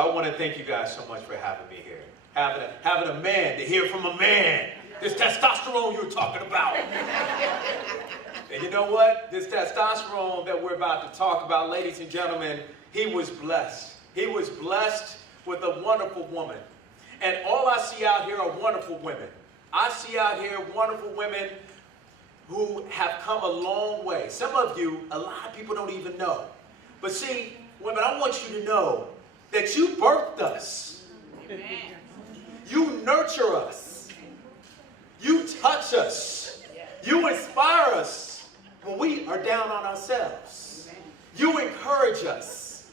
I want to thank you guys so much for having me here. Having a man to hear from a man. This testosterone you're talking about. And you know what? This testosterone that we're about to talk about, ladies and gentlemen, he was blessed. He was blessed with a wonderful woman. And all I see out here are wonderful women. I see out here wonderful women who have come a long way. Some of you, a lot of people don't even know. But see, women, I want you to know that you birthed us. Amen. You nurture us. You touch us. You inspire us when we are down on ourselves. You encourage us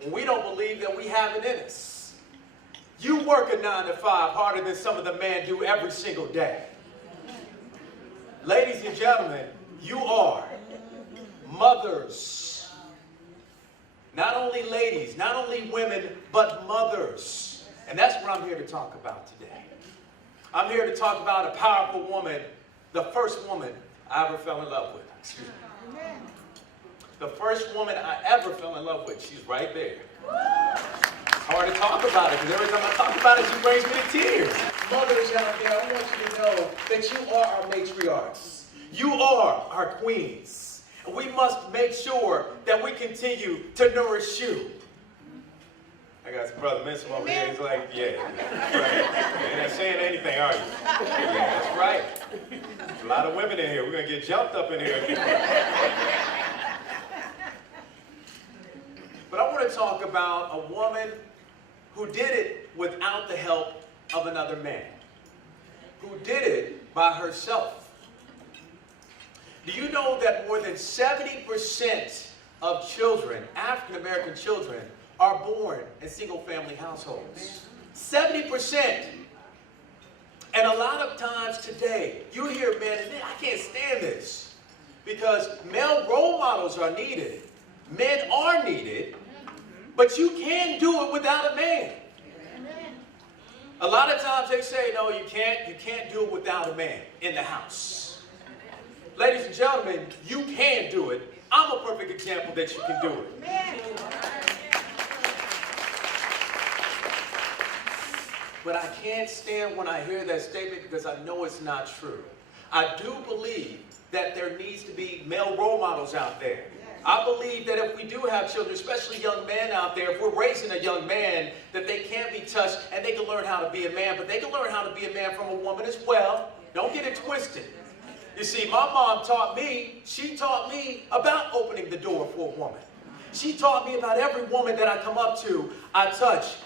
when we don't believe that we have it in us. You work a 9 to 5 harder than some of the men do every single day. Ladies and gentlemen, you are mothers. Not only ladies, not only women, but mothers. And that's what I'm here to talk about today. I'm here to talk about a powerful woman, the first woman I ever fell in love with. Excuse me. The first woman I ever fell in love with. She's right there. It's hard to talk about it because every time I talk about it, she brings me to tears. Mothers out there, I want you to know that you are our matriarchs. You are our queens. And we must make sure that we continue to nourish you. I got some brother Minson over here. He's like, yeah, right. You're not saying anything, are you? Yeah, that's right. There's a lot of women in here. We're going to get jumped up in here. But I want to talk about a woman who did it without the help of another man. Who did it by herself. Do you know that more than 70% of children, African American children, are born in single-family households? 70%. And a lot of times today, you hear men, and I can't stand this, because male role models are needed. Men are needed, but you can't do it without a man. A lot of times they say, no, you can't do it without a man in the house. Ladies and gentlemen, you can do it. I'm a perfect example that you can do it. But I can't stand when I hear that statement because I know it's not true. I do believe that there needs to be male role models out there. I believe that if we do have children, especially young men out there, if we're raising a young man, that they can be touched and they can learn how to be a man, but they can learn how to be a man from a woman as well. Don't get it twisted. You see, my mom taught me, she taught me about opening the door for a woman. She taught me about every woman that I come up to, I touch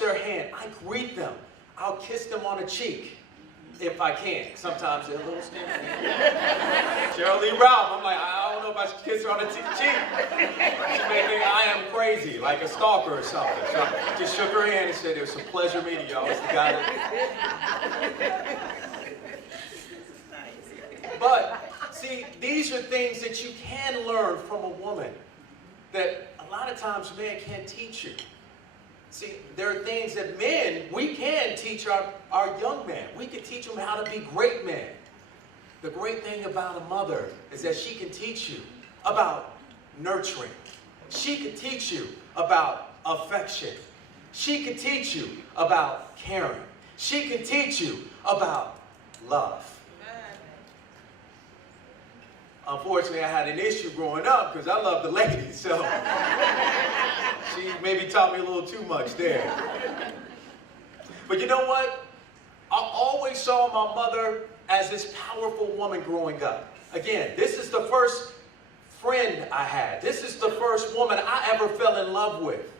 their hand, I greet them, I'll kiss them on the cheek, if I can. Sometimes they're a little stingy. Cheryl Lee Ralph, I'm like, I don't know if I should kiss her on the cheek. She may think I am crazy, like a stalker or something. So I just shook her hand and said, it was a pleasure meeting y'all. It's the guy that... But, see, these are things that you can learn from a woman that a lot of times men can't teach you. See, there are things that men, we can teach our young men. We can teach them how to be great men. The great thing about a mother is that she can teach you about nurturing. She can teach you about affection. She can teach you about caring. She can teach you about love. Unfortunately, I had an issue growing up because I love the ladies, so she maybe taught me a little too much there. But you know what? I always saw my mother as this powerful woman growing up. Again, this is the first friend I had. This is the first woman I ever fell in love with.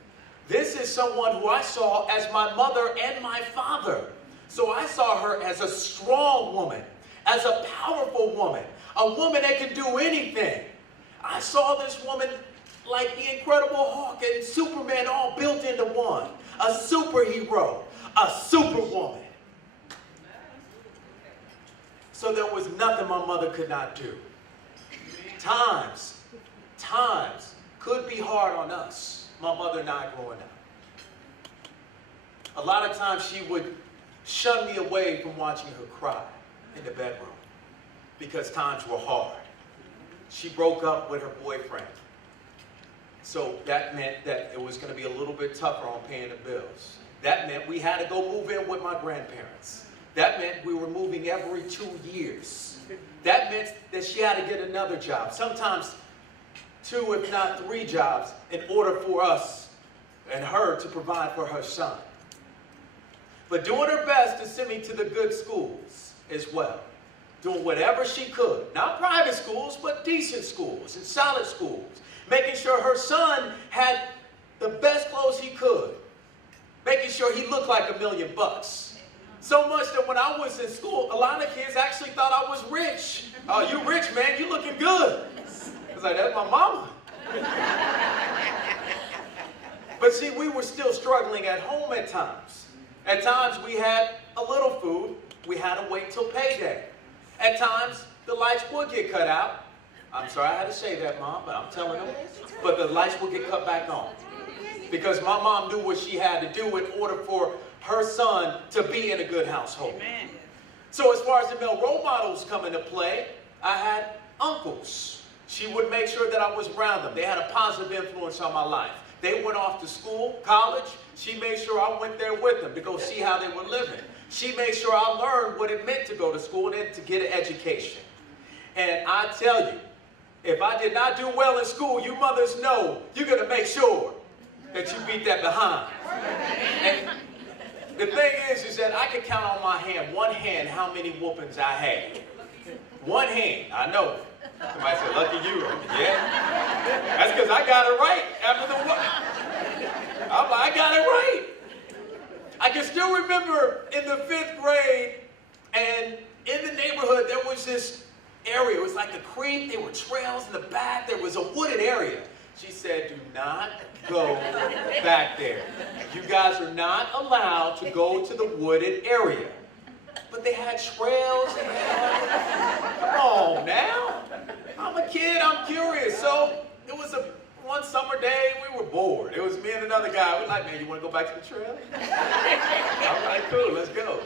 This is someone who I saw as my mother and my father. So I saw her as a strong woman, as a powerful woman. A woman that can do anything. I saw this woman like the Incredible Hulk and Superman all built into one. A superhero, a superwoman. So there was nothing my mother could not do. Times could be hard on us, my mother and I growing up. A lot of times she would shun me away from watching her cry in the bedroom. Because times were hard. She broke up with her boyfriend. So that meant that it was going to be a little bit tougher on paying the bills. That meant we had to go move in with my grandparents. That meant we were moving every 2 years. That meant that she had to get another job, sometimes 2 if not 3 jobs, in order for us and her to provide for her son. But doing her best to send me to the good schools as well. Doing whatever she could. Not private schools, but decent schools and solid schools. Making sure her son had the best clothes he could. Making sure he looked like $1 million. So much that when I was in school, a lot of kids actually thought I was rich. Oh, you rich, man, you looking good. I was like, that's my mama. But see, we were still struggling at home at times. At times we had a little food. We had to wait till payday. At times, the lights would get cut out. I'm sorry I had to say that, Mom, but I'm telling them. But the lights would get cut back on. Because my mom knew what she had to do in order for her son to be in a good household. Amen. So as far as the male role models come into play, I had uncles. She would make sure that I was around them. They had a positive influence on my life. They went off to school, college. She made sure I went there with them to go see how they were living. She made sure I learned what it meant to go to school and then to get an education. And I tell you, if I did not do well in school, you mothers know you're going to make sure that you beat that behind. And the thing is that I could count on my hand, one hand, how many whoopings I had. One hand, I know. Somebody said, lucky you. Yeah. That's because I got it right after the whooping. I'm like, I got it right. I can still remember in the 5th grade, and in the neighborhood, there was this area. It was like a creek. There were trails in the back. There was a wooded area. She said, do not go back there. You guys are not allowed to go to the wooded area. But they had trails. Come on now. I'm a kid. I'm curious. So it was one summer day. We were bored. It was me and another guy. We were like, man, you want to go back to the trail? All right, cool. Let's go.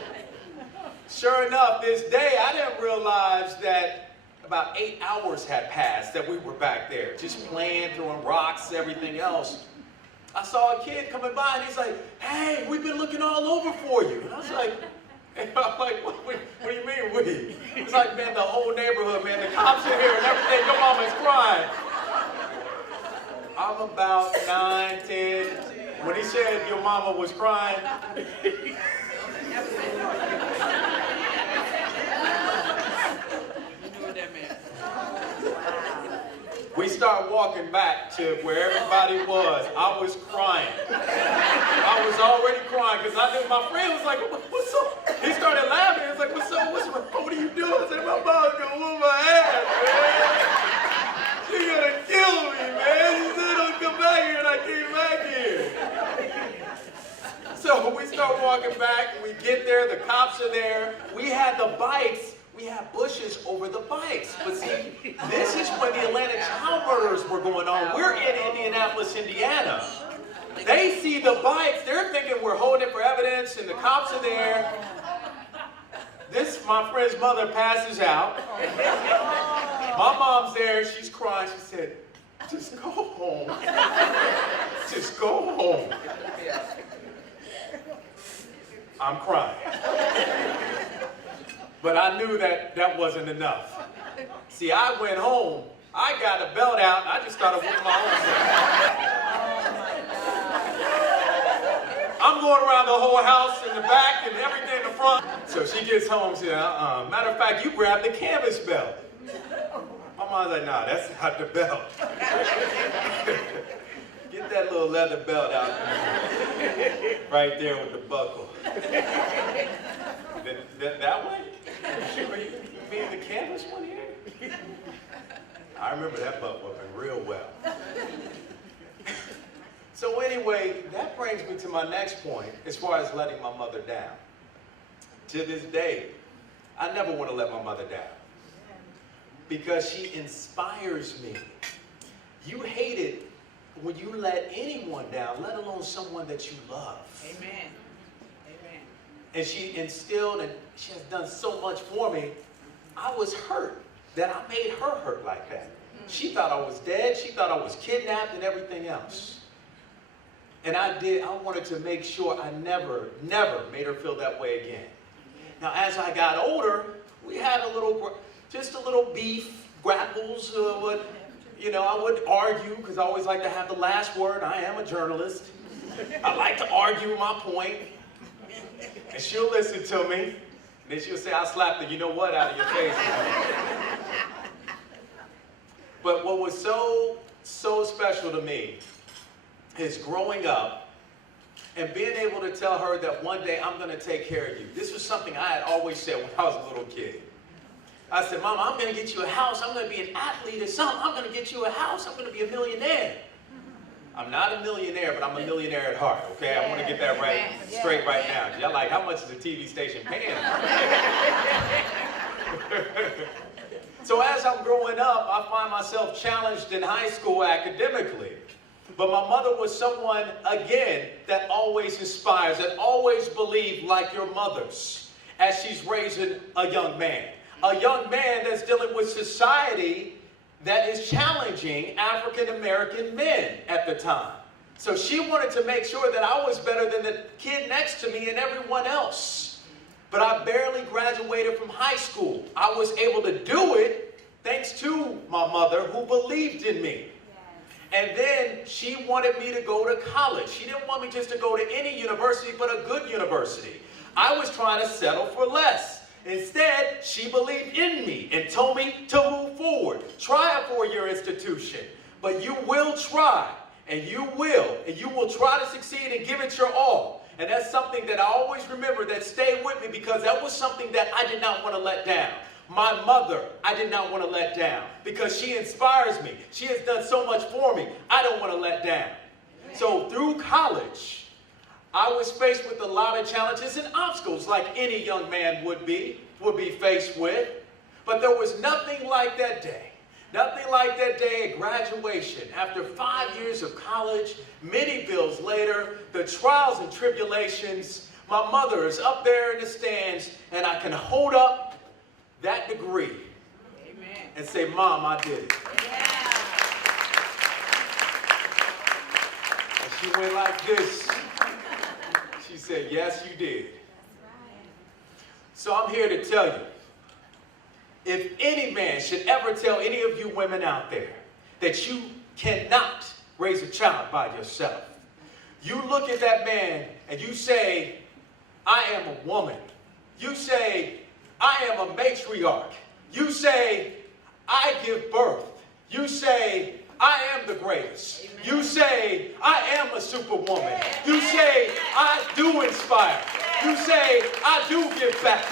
Sure enough, this day, I didn't realize that about 8 hours had passed that we were back there, just playing, throwing rocks, everything else. I saw a kid coming by, and he's like, hey, we've been looking all over for you. And I was like, what do you mean we? It's like, man, the whole neighborhood, man, the cops are here and everything, your mama's crying. I'm about 9, 10. When he said your mama was crying, we start walking back to where everybody was. I was crying. I was already crying because I knew my friend was like, what's up? He started laughing. He was like, what's up? What's wrong? What are you doing? I said, my mom's going to whoop my ass, man. She's going to kill me, man. She said, don't come back here, and I came back here. So we start walking back. We get there. The cops are there. We had the bikes. We had bushes over the bikes. But see, this is when the Atlanta child murders were going on. We're in Indianapolis, Indiana. They see the bikes. They're thinking we're holding it for evidence, and the cops are there. My friend's mother passes out. My mom's there. She's crying. She said, just go home. Just go home. I'm crying. But I knew that that wasn't enough. See, I went home, I got a belt out, and I just started whooping my own self. I'm going around the whole house in the back and everything in the front. So she gets home and says, matter of fact, you grabbed the canvas belt. My mom's like, nah, that's not the belt. Get that little leather belt out right there with the buckle. That way? You mean the canvas one here? I remember that butt whooping real well. So anyway, that brings me to my next point as far as letting my mother down. To this day, I never want to let my mother down because she inspires me. You hate it when you let anyone down, let alone someone that you love. Amen. And she instilled, and she has done so much for me. I was hurt that I made her hurt like that. She thought I was dead. She thought I was kidnapped and everything else. And I wanted to make sure I never made her feel that way again. Now, as I got older, we had just a little beef, grapples. I would argue because I always like to have the last word. I am a journalist. I like to argue my point. And she'll listen to me. And then she'll say, I slapped the you-know-what out of your face. But what was so special to me is growing up and being able to tell her that one day I'm going to take care of you. This was something I had always said when I was a little kid. I said, Mama, I'm going to get you a house. I'm going to be an athlete or something. I'm going to get you a house. I'm going to be a millionaire. I'm not a millionaire, but I'm a millionaire at heart, okay? I want to get that straight right now. Y'all like, how much is the TV station paying? So as I'm growing up, I find myself challenged in high school academically. But my mother was someone, again, that always inspires, that always believed like your mother's as she's raising a young man. A young man that's dealing with society that is challenging African-American men at the time. So she wanted to make sure that I was better than the kid next to me and everyone else. But I barely graduated from high school. I was able to do it thanks to my mother who believed in me. And then she wanted me to go to college. She didn't want me just to go to any university, but a good university. I was trying to settle for less. Instead, she believed in me and told me to move forward. Try a four-year institution, but you will try, and you will try to succeed and give it your all. And that's something that I always remember that stayed with me because that was something that I did not want to let down. My mother, I did not want to let down because she inspires me. She has done so much for me. I don't want to let down. So through college, I was faced with a lot of challenges and obstacles like any young man would be faced with. But there was nothing like that day. Nothing like that day at graduation. After 5 years of college, many bills later, the trials and tribulations, my mother is up there in the stands and I can hold up that degree. Amen. And say, Mom, I did it. Yeah. And she went like this. She said, yes, you did. So I'm here to tell you, if any man should ever tell any of you women out there that you cannot raise a child by yourself, you look at that man and you say, I am a woman. You say, I am a matriarch. You say, I give birth. You say, I am the greatest. Amen. You say, I am a superwoman. Yeah. You say, I do inspire. Yeah. You say, I do give back.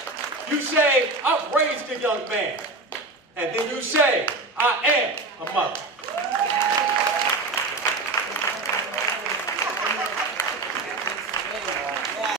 You say, I've raised a young man. And then you say, I am a mother.